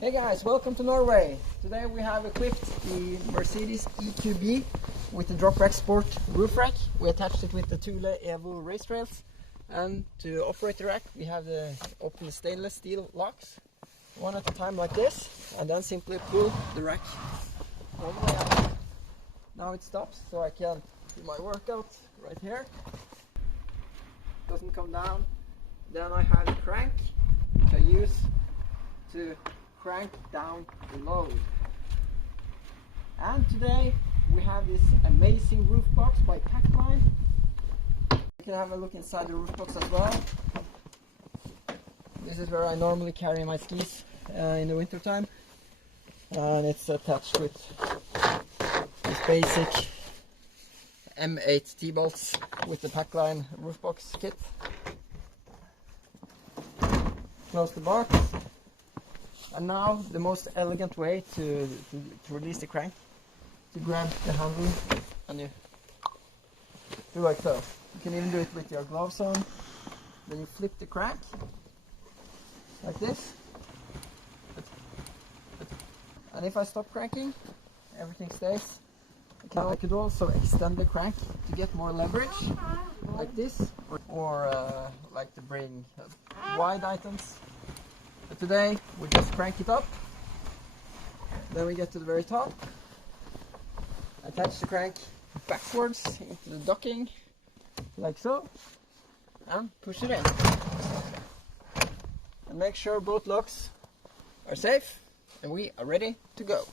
Hey guys, welcome to Norway. Today we have equipped the Mercedes EQB with the Dropracks Sport roof rack. We attached it with the Thule Evo race rails, and to operate the rack we have the open stainless steel locks, one at a time like this, and then simply pull the rack all the way up. Now it stops, so I can do my workout right here. Doesn't come down. Then I have a crank which I use to crank down the load. And today we have this amazing roof box by Packline. You can have a look inside the roof box as well. This is where I normally carry my skis in the winter time, and it's attached with this basic M8 T-bolts with the Packline roof box kit. Close the box. And now the most elegant way to release the crank, to grab the handle and you do like so. You can even do it with your gloves on. Then you flip the crank like this. And if I stop cranking, everything stays. I could also extend the crank to get more leverage, like this, or like to bring wide items. But today we just crank it up, then we get to the very top, attach the crank backwards into the docking, like so, and push it in. And make sure both locks are safe, and we are ready to go.